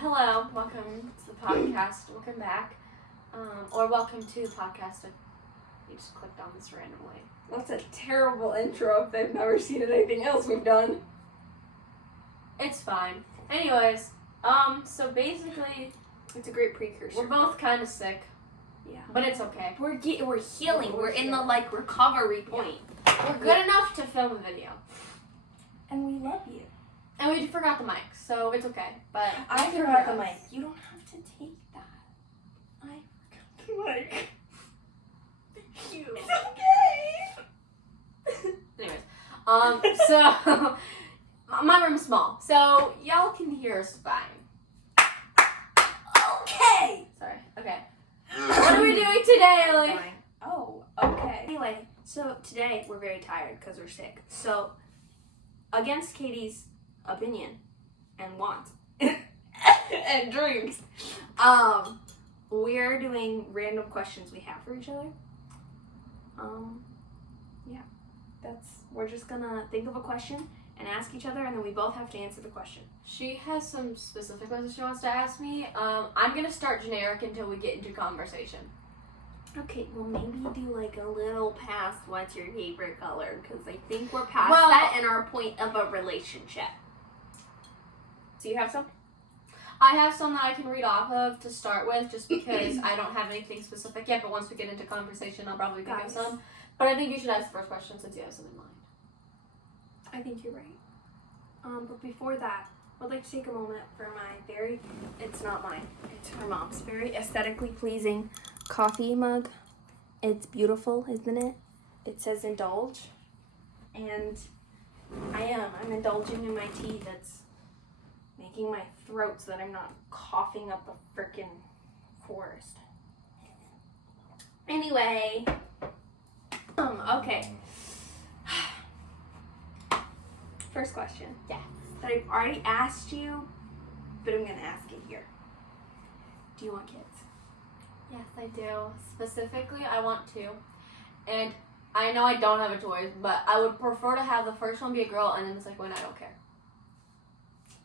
Hello, welcome to the podcast. Welcome back. Or welcome to the podcast if you just clicked on this randomly. That's a terrible intro if they've never seen anything else we've done. It's fine. Anyways, so basically, It's a great precursor. we're both kind of sick, Yeah. but it's okay. We're healing. We're in the recovery point. We're good enough to film a video. And we love you. And we forgot the mic, so it's okay. But I forgot the mic. You don't have to take that. I forgot the mic. Thank you. It's okay. Anyways, so my room's small, so y'all can hear us fine. Okay. Sorry. Okay. What are we doing today, Ellie? Oh, okay. Anyway, so today we're very tired because we're sick. So, against Katie's opinion and wants and dreams, we're doing random questions we have for each other. Yeah, we're just gonna think of a question and ask each other, and then we both have to answer the question. She has some specific questions she wants to ask me. I'm gonna start generic until we get into conversation. Okay, well maybe do like a little past what's your favorite color, because I think we're past Well- that in our point of a relationship. So you have some? I have some that I can read off of to start with, just because I don't have anything specific yet, but once we get into conversation, I'll probably think of Guys. some. But I think you should ask the first question since you have some in mind. I think you're right. But before that, I'd like to take a moment for my it's not mine, it's her mom's very aesthetically pleasing coffee mug. It's beautiful, isn't it? It says indulge. And I'm indulging in my tea that's making my throat so that I'm not coughing up a frickin' forest. Anyway, okay. First question. Yeah. That I've already asked you, but I'm gonna ask it here. Do you want kids? Yes, I do. Specifically, I want to. And I know I don't have a choice, but I would prefer to have the first one be a girl, and then the second one, I don't care.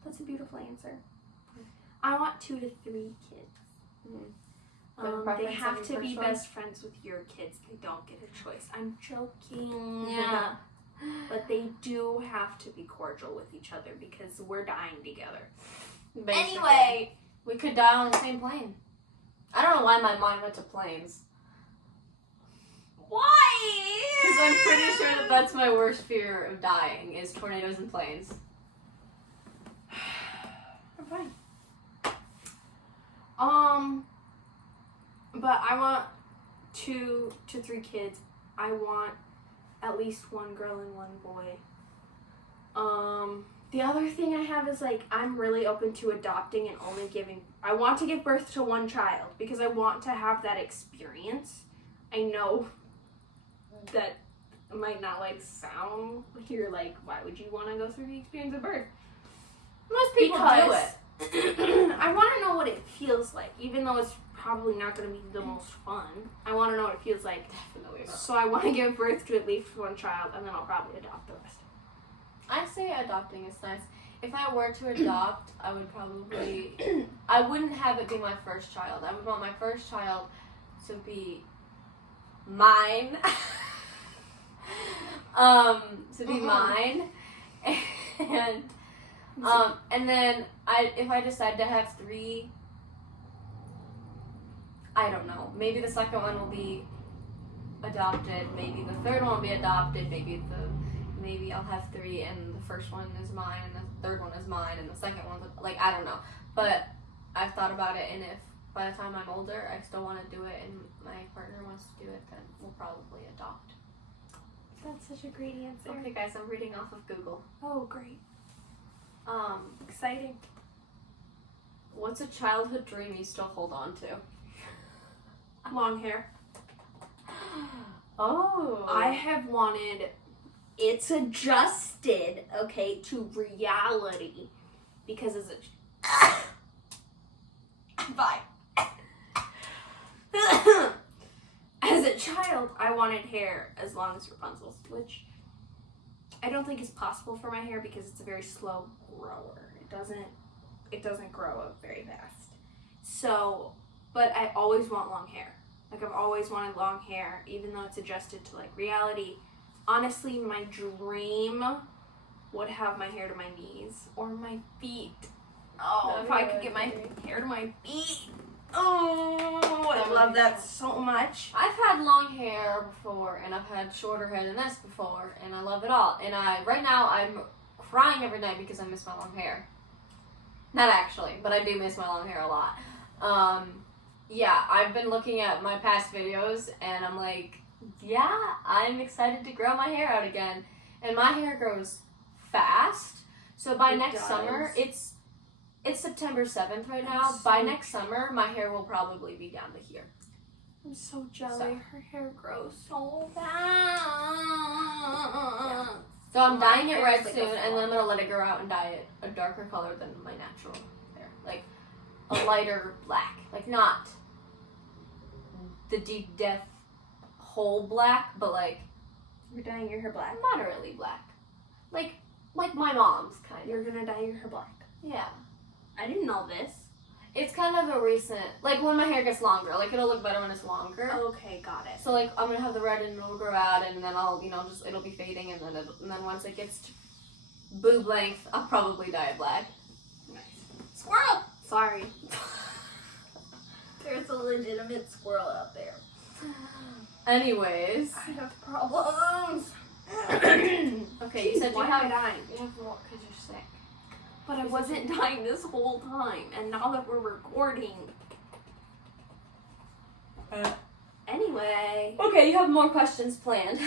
That's a beautiful answer. I want 2 to 3 kids. With They preference have on to your be first one? best friends with your kids. They don't get a choice. I'm joking. Yeah. But they do have to be cordial with each other because we're dying together. Basically. Anyway. We could die on the same plane. I don't know why my mind went to planes. Why? Because I'm pretty sure that that's my worst fear of dying, is tornadoes and planes. I'm fine. But I want 2 to 3 kids. I want at least 1 girl and 1 boy. The other thing I have is I'm really open to adopting and only I want to give birth to 1 child because I want to have that experience. I know that might not sound you're why would you want to go through the experience of birth? Most people do it. I want to know what it feels like, even though it's probably not going to be the most fun. I want to know what it feels like. Definitely not. So I want to give birth to at least 1 child, and then I'll probably adopt the rest. I say adopting is nice. If I were to adopt, I would probably... I wouldn't have it be my first child. I would want my first child to be mine. Mine. And then if I decide to have 3, I don't know. Maybe the second one will be adopted. Maybe the third one will be adopted. Maybe I'll have 3 and the first one is mine and the third one is mine and the second one's I don't know. But I've thought about it, and if by the time I'm older I still want to do it and my partner wants to do it, then we'll probably adopt. That's such a great answer. Okay, guys, I'm reading off of Google. Oh, great. Exciting. What's a childhood dream you still hold on to? Long hair. Oh. I have wanted... It's adjusted, okay, to reality. Because as a... Bye. As a child, I wanted hair as long as Rapunzel's, which I don't think is possible for my hair because it's a very slow grower. it doesn't grow up very fast. So, but I always want long hair. Like, I've always wanted long hair, even though it's adjusted to, like, reality. Honestly, my dream would have my hair to my knees or my feet. Oh, if I could get my hair to my feet. Oh, I love that so much. I've had long hair before, and I've had shorter hair than this before, and I love it all. And right now I'm crying every night because I miss my long hair. Not actually, but I do miss my long hair a lot. Yeah, I've been looking at my past videos, and I'm like, yeah, I'm excited to grow my hair out again. And my hair grows fast, so by next summer, it's September 7th right now. By next summer, my hair will probably be down to here. I'm so jelly. Her hair grows so fast. Yeah. So I'm dyeing it red soon, and then I'm going to let it grow out and dye it a darker color than my natural hair. Like a lighter black. Like not the deep death whole black, but like... You're dyeing your hair black? Moderately black. Like my mom's kind of. You're going to dye your hair black? Yeah. I didn't know this. It's kind of a recent, like when my hair gets longer, like it'll look better when it's longer. Okay, got it. So like I'm gonna have the red and it'll grow out, and then I'll, just it'll be fading, and then once it gets to boob length, I'll probably dye it black. Nice. Squirrel! Sorry. There's a legitimate squirrel out there. Anyways. I have problems. Okay, you said why you have am I dying? You have more because you're sick. But I wasn't dying this whole time, and now that we're recording. Anyway. Okay, you have more questions planned.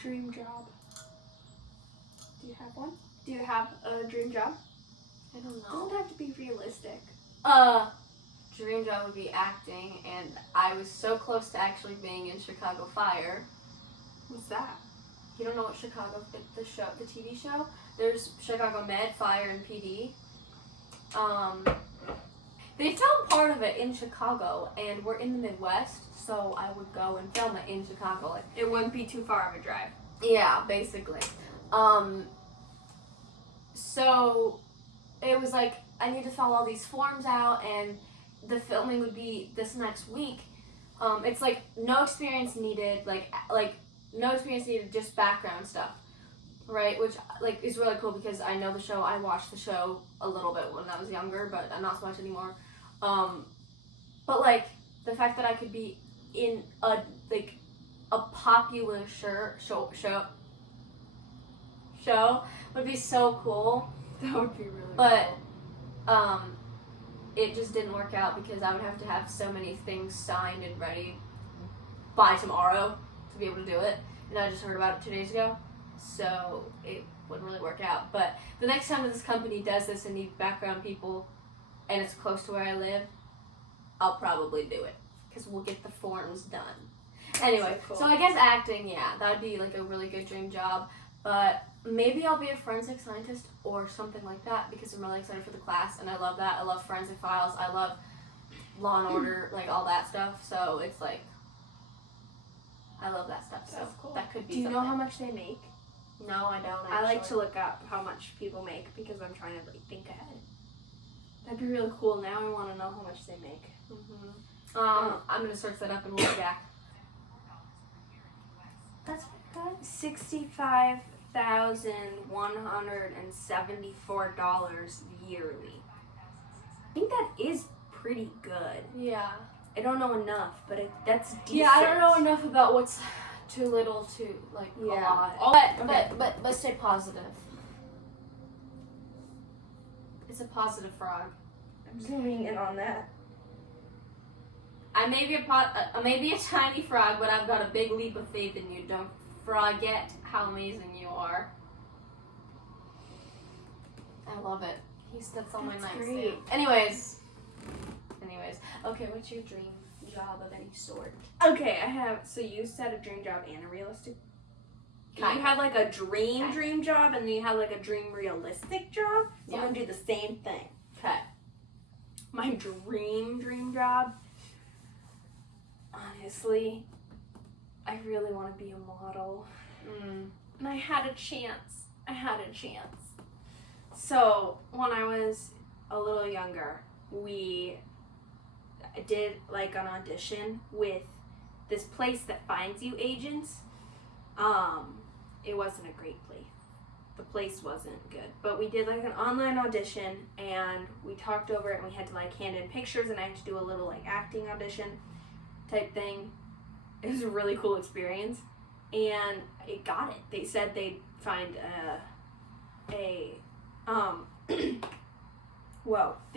Dream job. Do you have one? Do you have a dream job? I don't It know. doesn't have to be realistic. Dream job would be acting, and I was so close to actually being in Chicago Fire. What's that? You don't know what Chicago, the TV show? There's Chicago Med, Fire, and PD. They filmed part of it in Chicago, and we're in the Midwest, so I would go and film it in Chicago. Like, It wouldn't be too far of a drive. yeah, basically. So it was like, I need to fill all these forms out, and the filming would be this next week. It's like no experience needed, like no experience needed, just background stuff, right? Which like is really cool because I know the show. I watched the show a little bit when I was younger, but not so much anymore. But like the fact that I could be in a popular show would be so cool. That would be really But cool. It just didn't work out because I would have to have so many things signed and ready by tomorrow to be able to do it. And I just heard about it 2 days ago, so it wouldn't really work out. But the next time that this company does this and needs background people, and it's close to where I live, I'll probably do it because we'll get the forms done. Anyway, So cool. so I guess acting, yeah, that would be like a really good dream job. But maybe I'll be a forensic scientist or something like that because I'm really excited for the class and I love that. I love forensic files. I love Law and Order, like all that stuff. So it's like, I love that stuff. That's so cool. that could be Do you know something. how much they make? No, I don't actually. I like to look up how much people make because I'm trying to like think ahead. That'd be really cool. Now I want to know how much they make. I'm going to search that up and we'll be back. That's good. $65,174 yearly. I think that is pretty good. Yeah. I don't know enough, but that's decent. Yeah, I don't know enough about what's too little to like a lot. But stay positive. It's a positive frog. I'm zooming in on that. I may be a tiny frog, but I've got a big leap of faith in you. Don't forget how amazing you are. I love it. He sits on my That's nightstand. great. Anyways. Okay, what's your dream job of any sort? Okay, I have. So you said a dream job and a realistic. Kind You of. had like a dream Kind of. dream job, and then you had like a dream realistic job. So Yeah. I'm gonna do the same thing. Okay. My dream job. Honestly, I really want to be a model. And I had a chance. So when I was a little younger, we did like an audition with this place that finds you agents. It wasn't a great place. The place wasn't good, but we did like an online audition, and we talked over it, and we had to like hand in pictures, and I had to do a little like acting audition type thing. It was a really cool experience, and it got it. They said they'd find they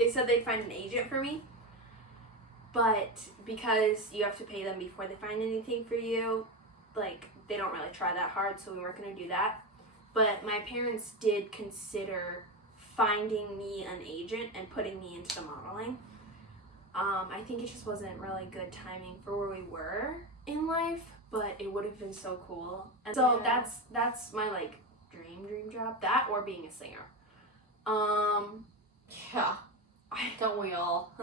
said they'd find an agent for me, but because you have to pay them before they find anything for you, like they don't really try that hard, so we weren't going to do that. But my parents did consider finding me an agent and putting me into the modeling. I think it just wasn't really good timing for where we were in life, but it would have been so cool. And so that's my like dream job. That or being a singer. Yeah. Don't we all?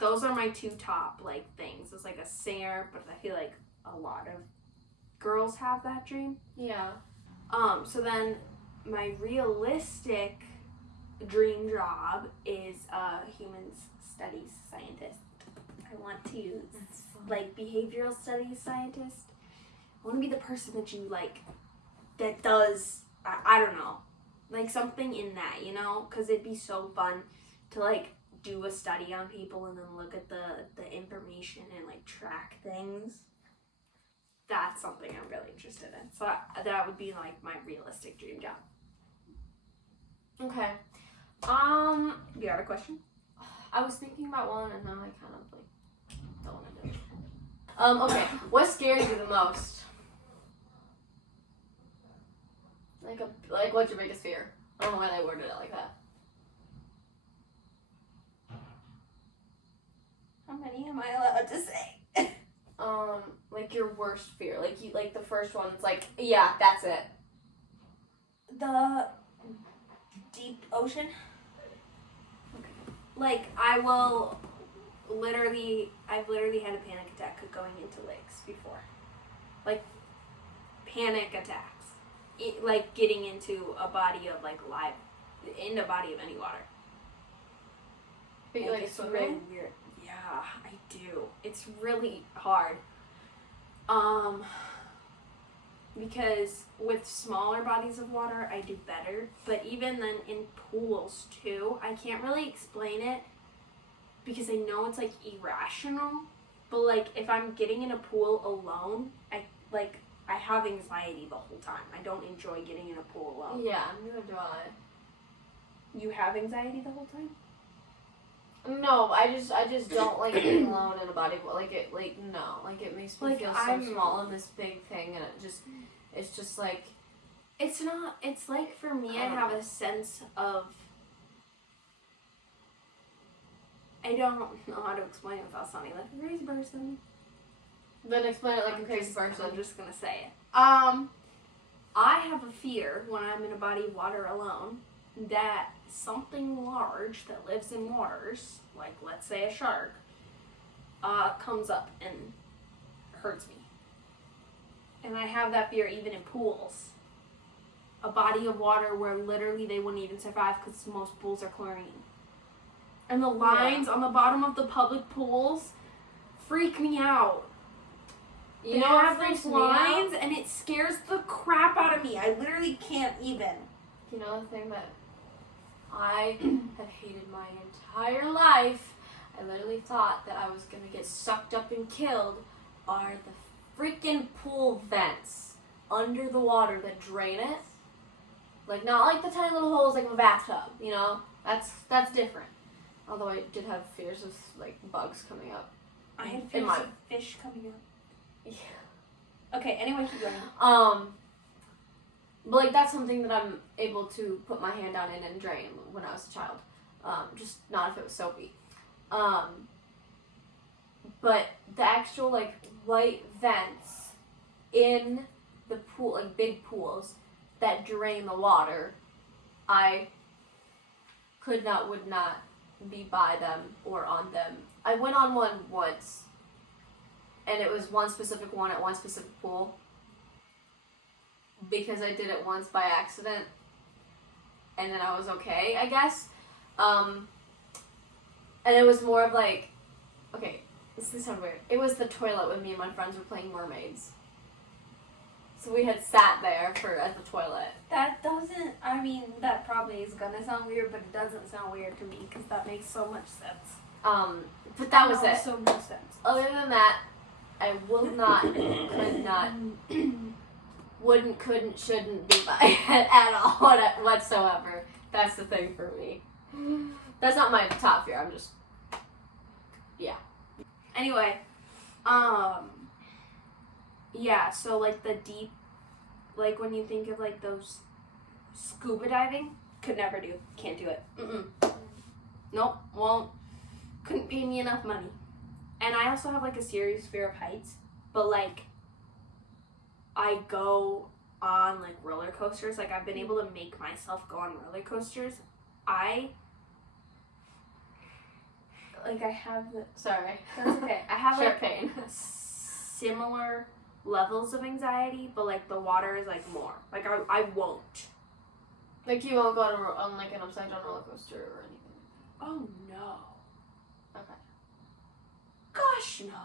Those are my two top like things. It's like a singer, but I feel like a lot of girls have that dream. Yeah. So then my realistic dream job is a humans studies scientist. I want to like behavioral studies scientist. I want to be the person that you like that does I don't know, like something in that, you know, because it'd be so fun to like do a study on people and then look at the information and like track things. That's something I'm really interested in. So that would be like my realistic dream job. Okay. You got a question? I was thinking about one, and now I kind of like don't want to do it. Okay. What scares you the most? Like what's your biggest fear? I don't know why they worded it like that. How many am I allowed to say? Like your worst fear. Like the first one, it's like, yeah, that's it. The deep ocean. Okay. Like I've literally had a panic attack going into lakes before. Like panic attacks. Like getting into a body of like in a body of any water. But you like swimming? really Weird. Yeah, I do. It's really hard. Because with smaller bodies of water, I do better. But even then in pools too, I can't really explain it because I know it's like irrational. But like if I'm getting in a pool alone, I have anxiety the whole time. I don't enjoy getting in a pool alone. Yeah, neither do I. You have anxiety the whole time? No, I just don't like being alone in a body of water. It makes me feel so small in this big thing, and it's just like it's not. It's like for me, I have a sense of. I don't know how to explain it without sounding like a crazy person. Then explain it like a crazy person. I'm just gonna say it. I have a fear when I'm in a body of water alone that something large that lives in waters, like let's say a shark, comes up and hurts me. And I have that fear even in pools. A body of water where literally they wouldn't even survive because most pools are chlorine. And the lines on the bottom of the public pools freak me out. You know what freaks me out? And it scares the crap out of me. I literally can't even. You know the thing that I have hated my entire life, I literally thought that I was going to get sucked up and killed, are the freaking pool vents under the water that drain it. Like, not like the tiny little holes like in a bathtub, you know? That's different. Although I did have fears of, like, bugs coming up. I had fears of fish coming up. Yeah. Okay, anyway, keep going. But, like, that's something that I'm able to put my hand down in and drain when I was a child. Just not if it was soapy. But the actual, like, white vents in the pool, like, big pools that drain the water, I would not be by them or on them. I went on one once, and it was one specific one at one specific pool. because I did it once by accident, and then I was okay, I guess. And it was more of like, okay, this sounds weird. It was the toilet when me and my friends were playing mermaids. So we had sat there at the toilet. That doesn't, I mean, that probably is gonna sound weird, but it doesn't sound weird to me because that makes so much sense. But that was it. So no sense. Other than that, I will not, could not, wouldn't, couldn't, shouldn't be my head at all whatsoever. That's the thing for me. That's not my top fear. I'm just, yeah. Anyway, yeah, so like the deep, like when you think of like those scuba diving, could never do, can't do it. Nope, won't, couldn't pay me enough money. And I also have like a serious fear of heights, but like I go on like roller coasters, like I've been able to make myself go on roller coasters. I have the, Sorry. that's okay. I have Sure like pain. similar levels of anxiety, but like the water is like more. Like I won't. Like you won't go on like an upside down roller coaster or anything. Oh no. Okay. Gosh no.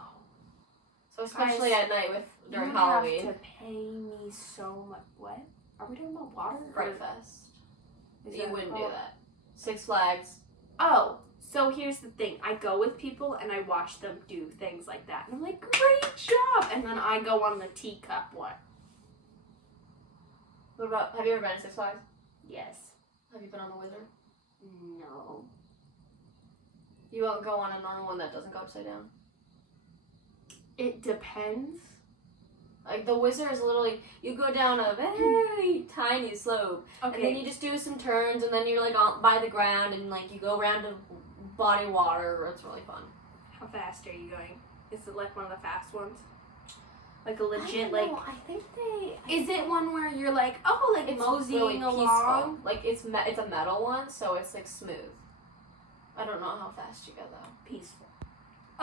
So especially Guys, at night during you Halloween. have to pay me so much. What? Are we talking about water? Fright Fest. Is You that wouldn't do called- that. Six Flags. Oh, so here's the thing. I go with people and I watch them do things like that. And I'm like, great job! And then I go on the teacup one. What about, have you ever been to Six Flags? Yes. Have you been on the Wizard? No. You won't go on a normal one that doesn't go upside down? It depends. Like, the Wizard is literally, you go down a very tiny slope, Okay. and then you just do some turns, and then you're, like, on, by the ground, and, like, you go around a body of water. It's really fun. How fast are you going? Is it like one of the fast ones? Like a legit, like... I think they... Is it one where you're like, oh, like It's moseying really along? peaceful. Like, it's a metal one, so it's, like, smooth. I don't know how fast you go, though. Peaceful.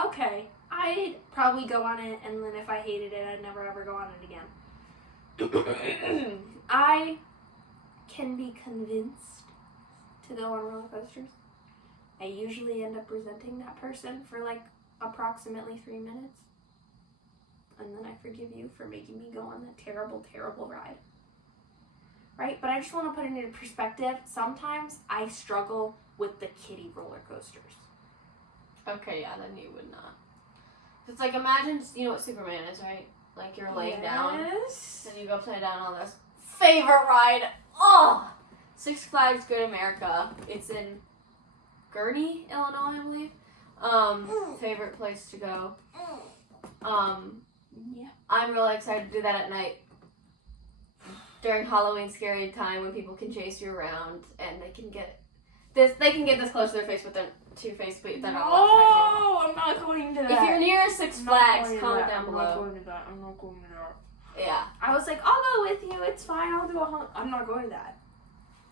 Okay. I'd probably go on it, and then if I hated it, I'd never ever go on it again. I can be convinced to go on roller coasters. I usually end up resenting that person for like approximately 3 minutes. And then I forgive you for making me go on that terrible, terrible ride. Right? But I just want to put it into perspective. Sometimes I struggle with the kiddie roller coasters. Okay, yeah, then you would not. It's like, imagine, you know what Superman is, right? Like, you're laying down, Yes. and you go upside down on this favorite ride. Oh! Six Flags Great America. It's in Gurnee, Illinois, I believe. Favorite place to go. Yeah. I'm really excited to do that at night. During Halloween scary time when people can chase you around and they can get this close to their face, but they're not allowed to touch you. No, I'm not going to that. If you're near Six Flags, comment down I'm below. not going to that. I'm not going to that. Yeah. I was like, I'll go with you. It's fine. I'll do a whole... I'm not going to that.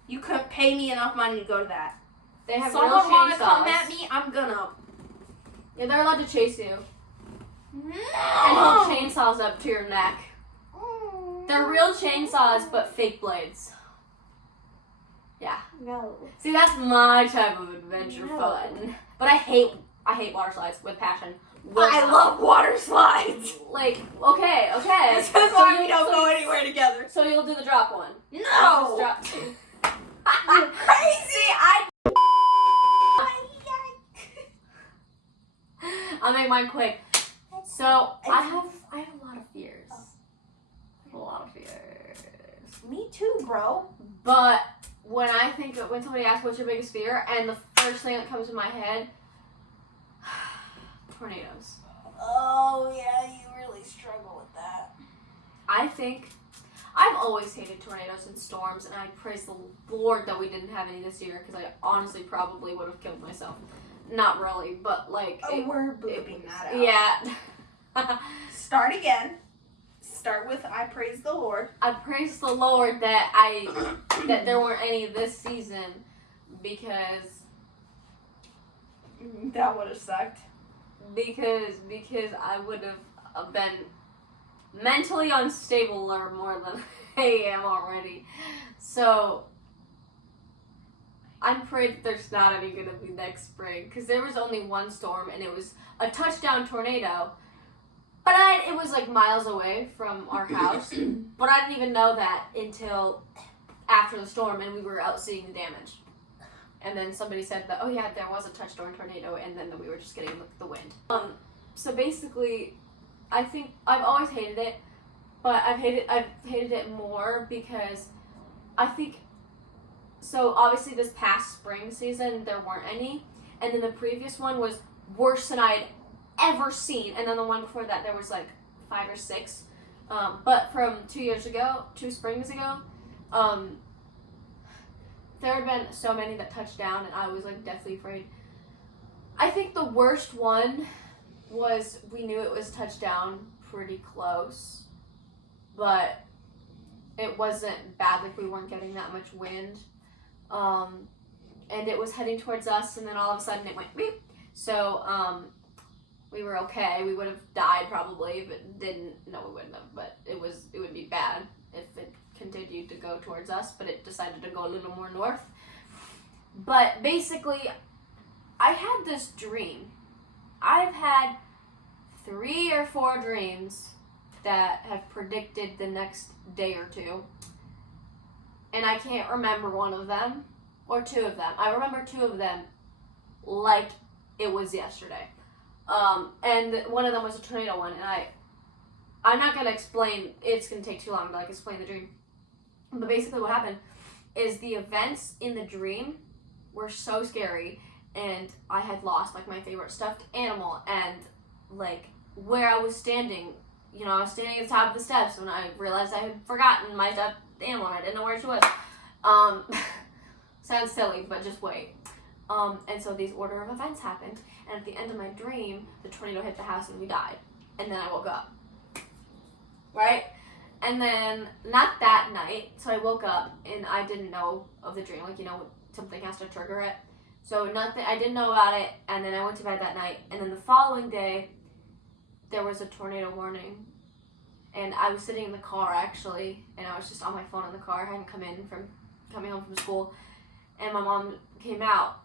You couldn't pay me enough money to go to that. They have Someone real want to chainsaws. come at me, I'm gonna. Yeah, they're allowed to chase you. No. And hold chainsaws up to your neck. They're real chainsaws, but fake blades. Yeah. No. See, that's my type of adventure fun. But I hate water slides with passion. I love water slides. Like, okay. This is why we don't go anywhere together. So you'll do the drop one. No. Drop. You're crazy. I'll make mine quick. So I have a lot of fears. I have a lot of fears. Me too, bro. But when somebody asks what's your biggest fear, and the first thing that comes to my head, tornadoes. Oh yeah, you really struggle with that. I think I've always hated tornadoes and storms, and I praise the Lord that we didn't have any this year, because I honestly probably would have killed myself. Not really, but like. We're bleeping that out. Yeah. Start again. Start with I praise the Lord. I praise the Lord that that there weren't any this season, because That would have sucked. because I would have been mentally unstable or more than a.m. already. So I'm afraid that there's not any going to be next spring, because there was only one storm, and it was a touchdown tornado. But it was like miles away from our house. But I didn't even know that until after the storm, and we were out seeing the damage. And then somebody said that, oh yeah, there was a touchdown tornado, and then we were just getting the wind. So basically, I think I've always hated it, but I've hated it more because I think, so obviously this past spring season there weren't any, and then the previous one was worse than I'd ever seen, and then the one before that there was like 5 or 6. But from 2 springs ago, there had been so many that touched down, and I was like deathly afraid. I think the worst one was, we knew it was touchdown pretty close, but it wasn't bad, like we weren't getting that much wind. And it was heading towards us, and then all of a sudden it went beep. So we were okay. We would have died probably, but didn't. No, we wouldn't have. But it would be bad if it continued to go towards us. But it decided to go a little more north. But basically, I had this dream. I've had 3 or 4 dreams that have predicted the next day or 2. And I can't remember one of them, or 2 of them. I remember 2 of them like it was yesterday. And one of them was a tornado one, and I'm not gonna explain, it's gonna take too long to like explain the dream. But basically what happened is the events in the dream were so scary, and I had lost like my favorite stuffed animal, and like where I was standing, you know, I was standing at the top of the steps when I realized I had forgotten my stuffed animal. I didn't know where she was. Sounds silly, but just wait. And so these order of events happened, and at the end of my dream, the tornado hit the house and we died. And then I woke up. Right? And then, not that night, so I woke up and I didn't know of the dream, like, you know, something has to trigger it. So nothing, I didn't know about it, and then I went to bed that night. And then the following day, there was a tornado warning. And I was sitting in the car, actually, and I was just on my phone in the car. I hadn't coming home from school. And my mom came out,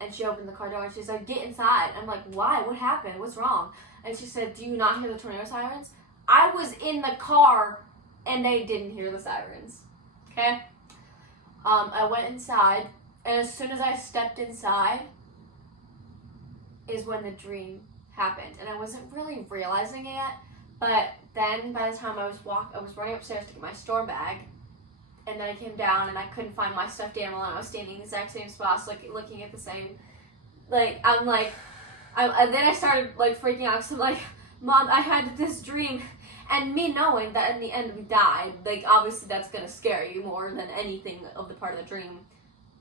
and she opened the car door, and she's like, get inside. I'm like, why? What happened? What's wrong? And she said, do you not hear the tornado sirens? I was in the car, and they didn't hear the sirens. Okay? I went inside, and as soon as I stepped inside is when the dream happened. And I wasn't really realizing it yet, but then by the time I was running upstairs to get my store bag, and then I came down and I couldn't find my stuffed animal, and I was standing in the exact same spots, like looking at the same, like, and then I started like freaking out, because I'm like, Mom, I had this dream, and me knowing that in the end we died, like, obviously that's gonna scare you more than anything of the part of the dream.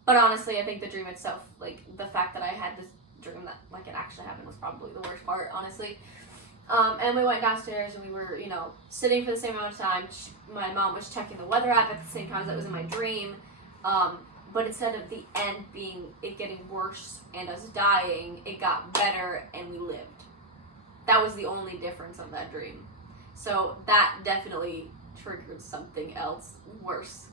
But honestly, I think the dream itself, like, the fact that I had this dream that, like, it actually happened was probably the worst part, honestly. And we went downstairs, and we were, you know, sitting for the same amount of time. My mom was checking the weather app at the same time as it was in my dream. But instead of the end being it getting worse and us dying, it got better and we lived. That was the only difference of that dream. So that definitely triggered something else worse.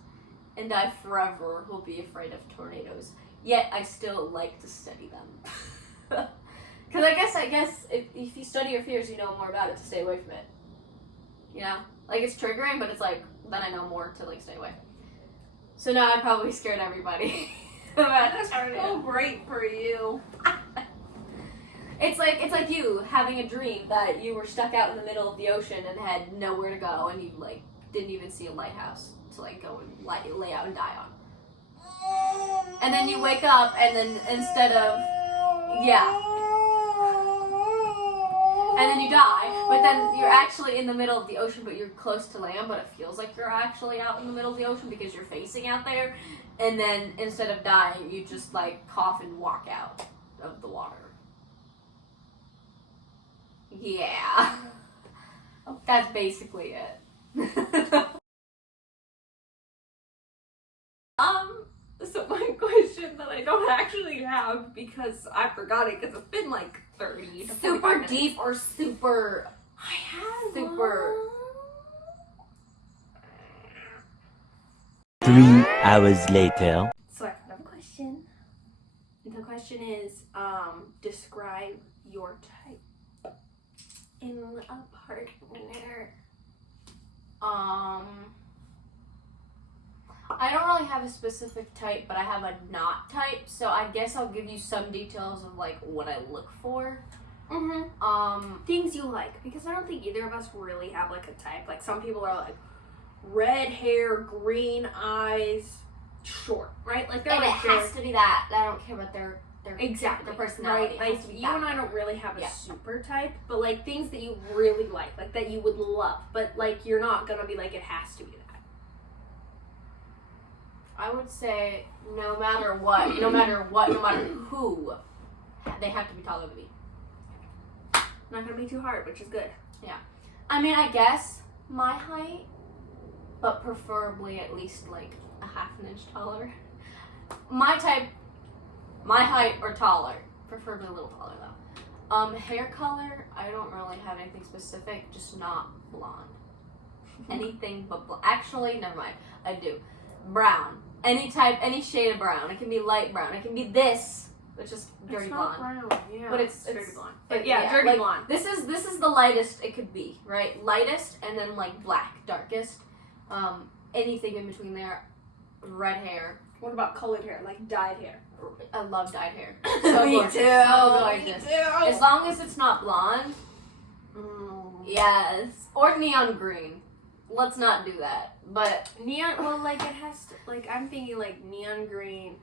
And I forever will be afraid of tornadoes. Yet I still like to study them. Because I guess if you study your fears, you know more about it to stay away from it. You know? Like, it's triggering, but it's like, then I know more to, like, stay away. So now I probably scared everybody. That's so great for you. It's like you having a dream that you were stuck out in the middle of the ocean and had nowhere to go, and you, like, didn't even see a lighthouse to, like, go and lay out and die on. And then you wake up, and then instead of, yeah. And then you die, but then you're actually in the middle of the ocean, but you're close to land, but it feels like you're actually out in the middle of the ocean because you're facing out there. And then instead of dying, you just, like, cough and walk out of the water. Yeah. That's basically it. So my question that I don't actually have, because I forgot it, because it's been like 30 to 45 super minutes. deep or super... I have super... hours later. So I have a question. The question is, describe your type in a partner. I don't really have a specific type, but I have a not type, so I guess I'll give you some details of like what I look for. Things you like, because I don't think either of us really have like a type. Like some people are like red hair, green eyes, short, right? Like they're And like it has to be that. I don't care about their exactly their personality. Right? It has Like to be you that and I way. don't really have a Yeah. super type, but like things that you really like that you would love, but like you're not gonna be like it has to be that. I would say no matter what, no matter who, they have to be taller than me. Not gonna be too hard, which is good. I mean, I guess my height, but preferably at least like a half an inch taller. My type, my height or taller, preferably a little taller though. Hair color, I don't really have anything specific, just not blonde. Anything but actually, never mind. I do. Brown. Any type, any shade of brown. It can be light brown. It can be this, which is dirty it's blonde. not brown, yeah. But it's dirty blonde. But But yeah, dirty like, blonde. This is the lightest it could be, right? Lightest and then like black, darkest. Anything in between there. Red hair. What about colored hair, like dyed hair? I love dyed hair. So Me gorgeous. too. So gorgeous. Me too. As long as it's not blonde. Yes. Or neon green. Let's not do that. But Neon, well, like it has to, like I'm thinking like neon green,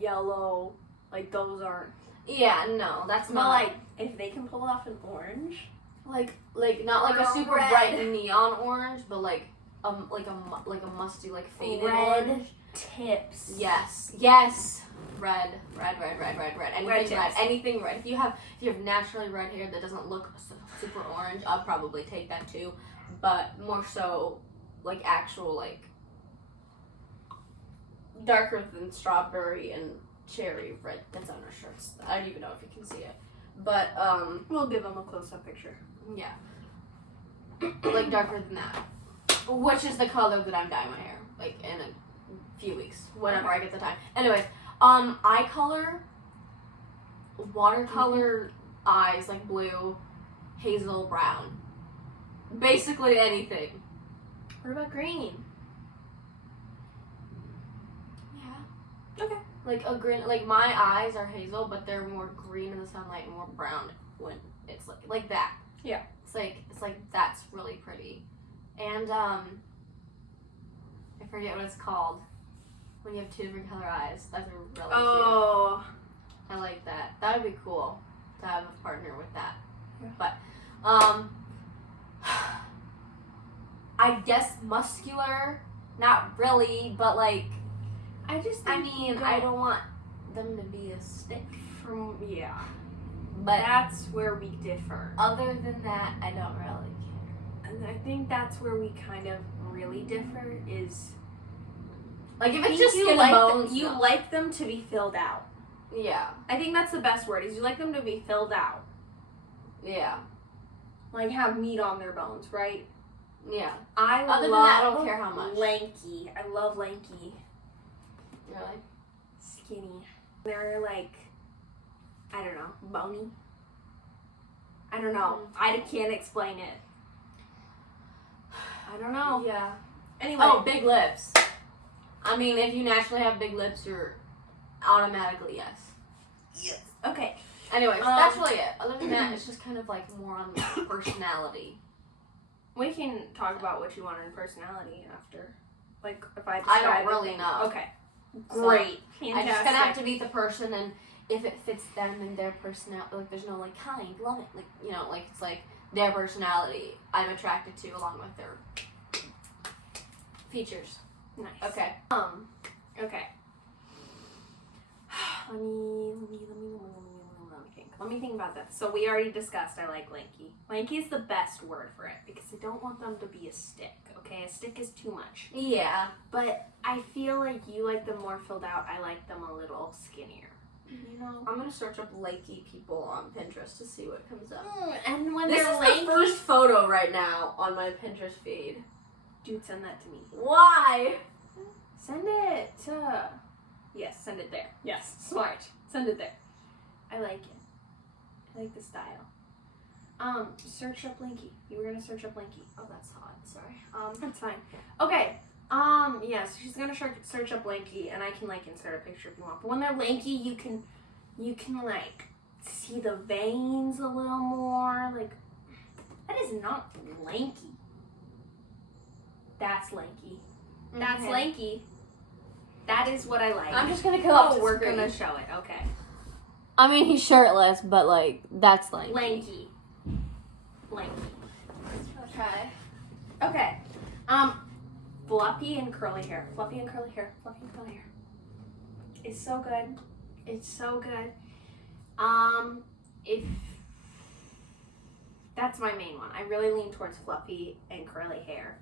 yellow, like those aren't. yeah, no, that's But not like if they can pull off an orange, like not like Or a super red. bright neon orange, but like a musty like faded red orange. tips. Yes. Red. Anything Red red. tips. Anything red. If you have naturally red hair that doesn't look super orange, I'll probably take that too. But more so, like actual like darker than strawberry and cherry red. That's on our shirts. I don't even know if you can see it. But We'll give them a close-up picture. yeah, like darker than that, which is the color that I'm dyeing my hair. Like in a few weeks, whenever I get the time. Anyways, eye color, watercolor eyes, like blue, hazel, brown. Basically anything. What about green? Yeah. Okay. Like a green, like my eyes are hazel, but they're more green in the sunlight and more brown when it's like that. Yeah. It's like that's really pretty. And I forget what it's called. When you have two different color eyes. That's really cute. Oh. I like that. That would be cool to have a partner with that. Yeah. But I guess muscular, not really, but like I just I think mean, you I don't want them to be a stick. yeah. But That's where we differ. other than that, I don't really care. And I think that's where we kind of really differ is Like if I it's think just you skin like and bones, you no. like them to be filled out. Yeah, I think that's the best word is you like them to be filled out. yeah, Like have meat on their bones, right? yeah. I Other than love that, I don't care how much. lanky. I love lanky, Really? skinny. They're like, I don't know, bony. I don't know. I can't explain it. I don't know. Yeah. Anyway. Oh, big lips. I mean, if you naturally have big lips, you're automatically yes. Yes. Okay. Anyways, that's really it. Other than that, it's just kind of like more on the personality. We can talk about what you want in personality after. Like, if I I describe don't it, really then- know. Okay. So, Great. I'm Fantastic. just gonna have to meet the person, and if it fits them and their personality, like there's no like kind, love it, like you know, like it's like their personality I'm attracted to along with their features. Nice. Okay. Okay. Let me think about that. So we already discussed I like lanky. Lanky is the best word for it because I don't want them to be a stick. Okay, a stick is too much. Yeah. But I feel like you like them more filled out. I like them a little skinnier. You know. I'm gonna search up lanky people on Pinterest to see what comes up. And when This they're is lanky, the first photo right now on my Pinterest feed. dude, send that to me. Why? Send it to... Yes, send it there. Yes, smart. Send it there. I like it. I like the style. Search up Linky. You were gonna search up Linky. Oh, that's hot. Sorry. That's fine. Okay. Yeah, so she's gonna search up lanky, and I can like insert a picture if you want. But when they're lanky, you can like see the veins a little more. Like, that is not lanky. That's lanky. That's Okay. lanky. That is what I like. I'm just gonna go up to we're screen. gonna show it. Okay. I mean, he's shirtless, but like that's lanky. Lanky. Lanky. Okay. Okay. Fluffy and curly hair. Fluffy and curly hair. Fluffy and curly hair. It's so good. It's so good. If that's my main one. I really lean towards fluffy and curly hair.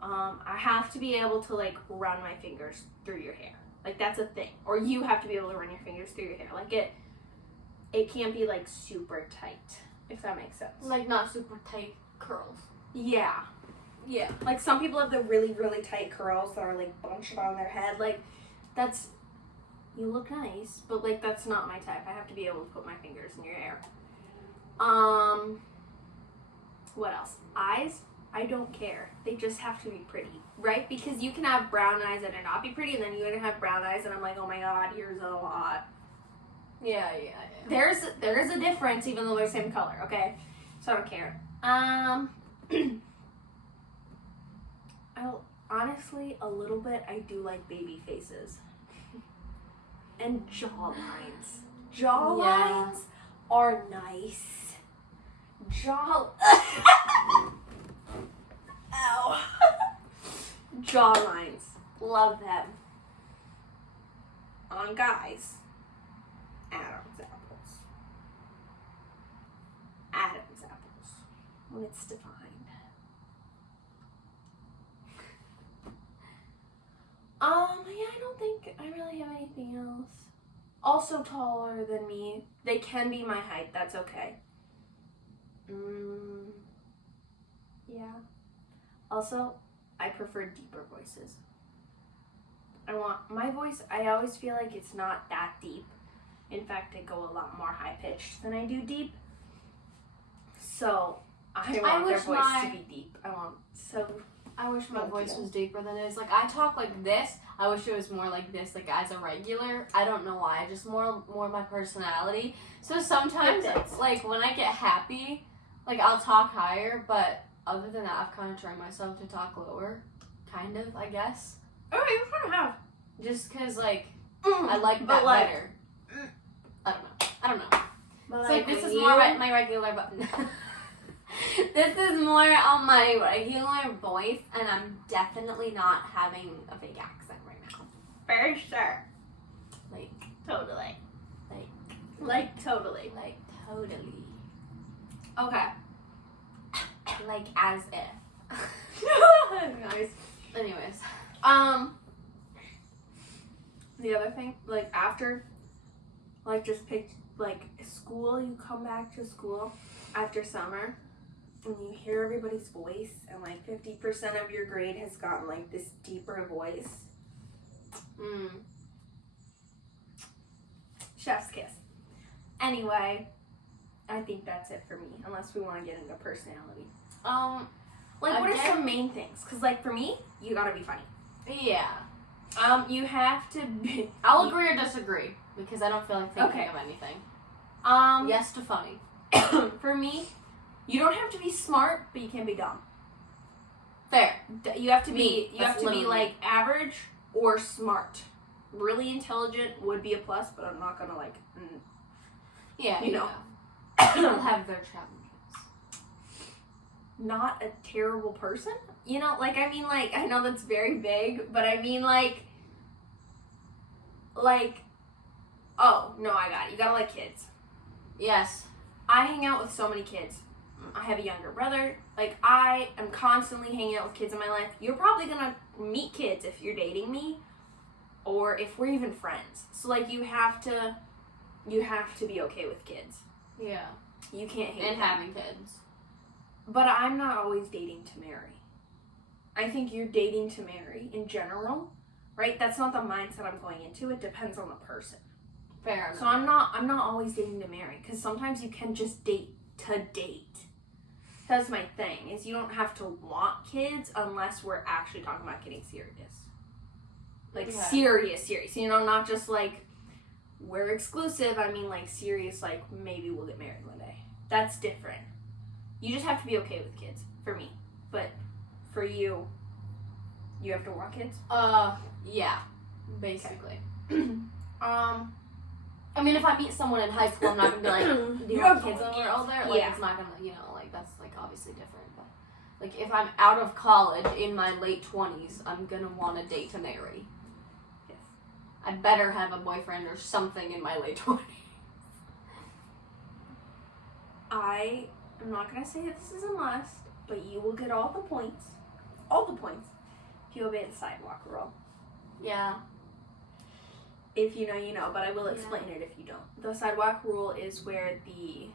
I have to be able to like run my fingers through your hair. Like that's a thing. Or you have to be able to run your fingers through your hair. Like it can't be like super tight, if that makes sense. Like not super tight curls. Yeah. Yeah. Like some people have the really, really tight curls that are like bunched on their head. Like that's, you look nice, but like that's not my type. I have to be able to put my fingers in your hair. What else? Eyes? I don't care. They just have to be pretty, right? Because you can have brown eyes and it not be pretty, and then you're gonna have brown eyes and I'm like, oh my god, you're so hot. Yeah. There is a difference even though they're the same color, okay? So I don't care. Honestly, a little bit, I do like baby faces. And jawlines. Jawlines are nice. Ow. Jawlines. Love them. On guys. Adam's apples. Adam's apples. When it's defined. Yeah, I don't think I really have anything else. Also taller than me. They can be my height, that's okay. Yeah. Also, I prefer deeper voices. I always feel like it's not that deep. In fact, I go a lot more high pitched than I do deep. So, I want their voice to be deep. I wish my Thank voice you. was deeper than it is. Like I talk like this. I wish it was more like this, like as a regular. I don't know why. Just more my personality. So sometimes, like when I get happy, like I'll talk higher. But other than that, I've kind of trained myself to talk lower. Kind of, I guess. Oh, you kind of have. Just cause like I like that better. I don't know. But So like, this is more my regular, but this is more on my regular voice, and I'm definitely not having a fake accent right now. For sure. Like Totally. Totally. Like totally. Okay. Like as if. Nice. Anyways. The other thing, like after, like just pick, like school, you come back to school after summer and you hear everybody's voice and like 50% of your grade has gotten like this deeper voice. Chef's kiss. Anyway, I think that's it for me, unless we want to get into personality. Like what are some main things? Because like for me, you gotta be funny. Yeah. You have to be. I'll agree or disagree because I don't feel like thinking Okay. of anything. Yes. Yes to funny. For me, you don't have to be smart, but you can't be dumb. Fair. You have to be. Me. You That's have to be literally like average or smart. Really intelligent would be a plus, but I'm not gonna like. Yeah. You know. I'll have their challenges. Not a terrible person. You know, like I mean, like I know that's very vague, but I mean, like. Oh no, I got it. You gotta like kids. Yes. I hang out with so many kids. I have a younger brother. Like, I am constantly hanging out with kids in my life. You're probably gonna meet kids if you're dating me, or if we're even friends. So, like, you have to be okay with kids. Yeah. You can't hate And them. having kids. But I'm not always dating to marry. I think you're dating to marry in general, right? That's not the mindset I'm going into. It depends on the person. Fair enough. So I'm not always dating to marry, because sometimes you can just date to date. That's my thing, is you don't have to want kids unless we're actually talking about getting serious. Like, serious. You know, not just like, we're exclusive. I mean, like, serious, like, maybe we'll get married one day. That's different. You just have to be okay with kids, for me. But for you, you have to want kids? Yeah. Basically. I mean, if I meet someone in high school, I'm not gonna be like, do you want kids when we're older? Like, it's not gonna, you know, like, that's, like, obviously different. But, like, if I'm out of college in my late 20s, I'm gonna want to date to marry. Yes. I better have a boyfriend or something in my late 20s. I am not gonna say this is a must, but you will get all the points. All the points. If you obey the sidewalk rule. Yeah. If you know, you know, but I will explain it if you don't. The sidewalk rule is where the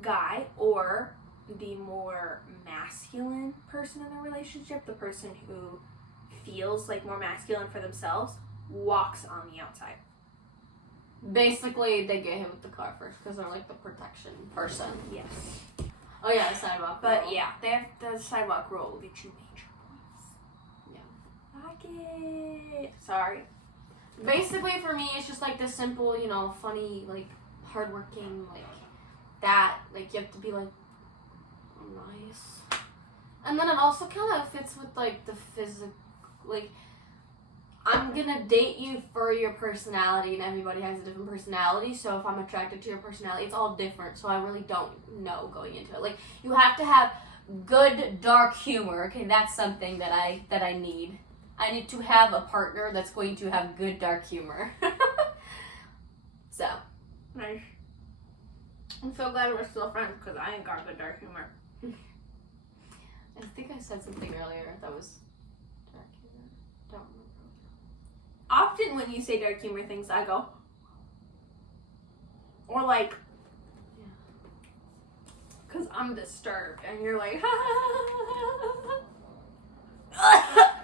guy or the more masculine person in the relationship, the person who feels like more masculine for themselves, walks on the outside. Basically, they get hit with the car first because they're like the protection person. Yes. Oh yeah, the sidewalk. But rule. yeah, they have the sidewalk rule will get you major points. Yeah. Like it. Sorry. Basically, for me, it's just like this simple, you know, funny, like, hardworking, like, that. Like, you have to be, like, nice. And then it also kind of fits with, like, the physical, like, I'm gonna date you for your personality, and everybody has a different personality, so if I'm attracted to your personality, it's all different, so I really don't know going into it. Like, you have to have good, dark humor, okay, that's something that I need. I need to have a partner that's going to have good dark humor. So. Nice. I'm so glad we're still friends because I ain't got good dark humor. I think I said something earlier that was dark humor. Don't remember. Often when you say dark humor things, I go. Or like. Yeah. Because I'm disturbed and you're like.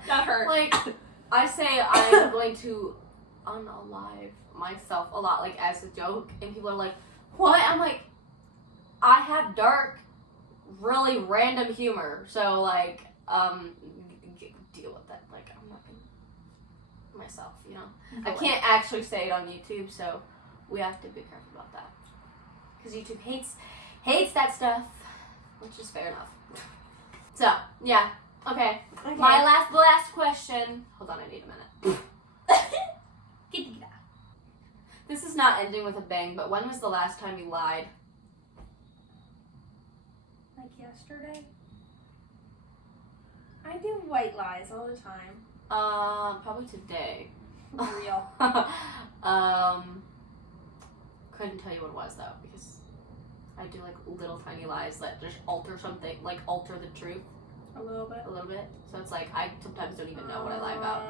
That hurt. Like, I say I'm going to unalive myself a lot, like, as a joke, and people are like, what? I'm like, I have dark, really random humor, so, like, deal with that. Like, I'm not gonna myself, you know? I can't actually say it on YouTube, so we have to be careful about that. Because YouTube hates that stuff, which is fair enough. So, yeah. Okay. My last question. Hold on, I need a minute. This is not ending with a bang, but when was the last time you lied? Like yesterday? I do white lies all the time. Probably today. Real. Couldn't tell you what it was though, because I do like little tiny lies that just alter something, like alter the truth. A little bit. So it's like I sometimes don't even know what I lie about.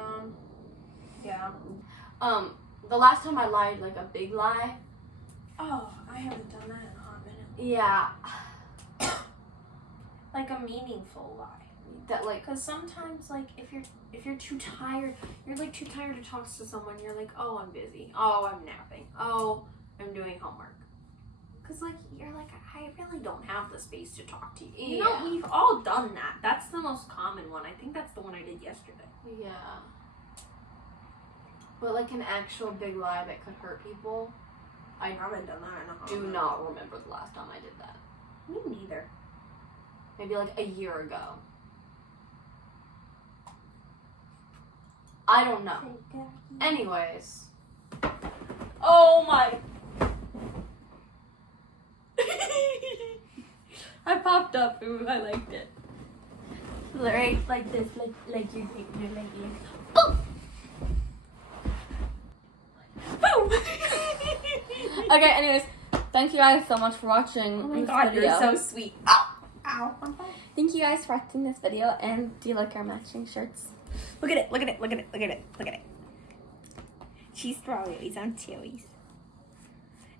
Yeah. The last time I lied, like a big lie. Oh, I haven't done that in a hot minute. Yeah. Like a meaningful lie. That like, because sometimes like if you're too tired, you're like too tired to talk to someone. You're like, oh, I'm busy. Oh, I'm napping. Oh, I'm doing homework. Because like you're like, I really don't have the space to talk to you. You know, we've all done that. That's the most common one. I think that's the one I did yesterday. Yeah. But like an actual big lie that could hurt people, I haven't done that in a hot do minute. not remember the last time I did that. Me neither. Maybe like a year ago. I don't know. Anyways. Oh my. I popped up. Ooh, I liked it. Right, like this, like you think you're like boom. Boom. Okay, anyways, thank you guys so much for watching. Oh my this god, video. you're so sweet. Ow. Ow. Thank you guys for watching this video, and do you like our matching shirts? Look at it, look at it, look at it, look at it, look at it. Cheese strawberries on cherries.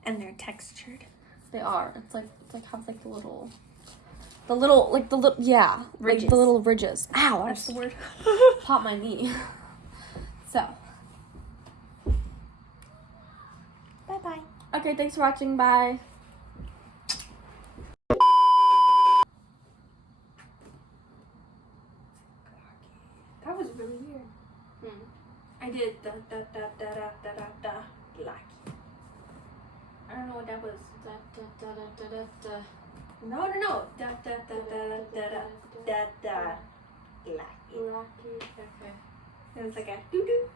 And they're textured. They are. It's like have like the little yeah, Ridges. like the little ridges. Ow, That's the word. Pop my knee. So. Bye-bye. Okay, thanks for watching. Bye. That was really weird. I did da da da da da da da da lucky. I don't know what that was. Da, da, da, da, da, da, da. No. Da da da da da da da da lucky. Lucky. Okay. It was like a doo doo.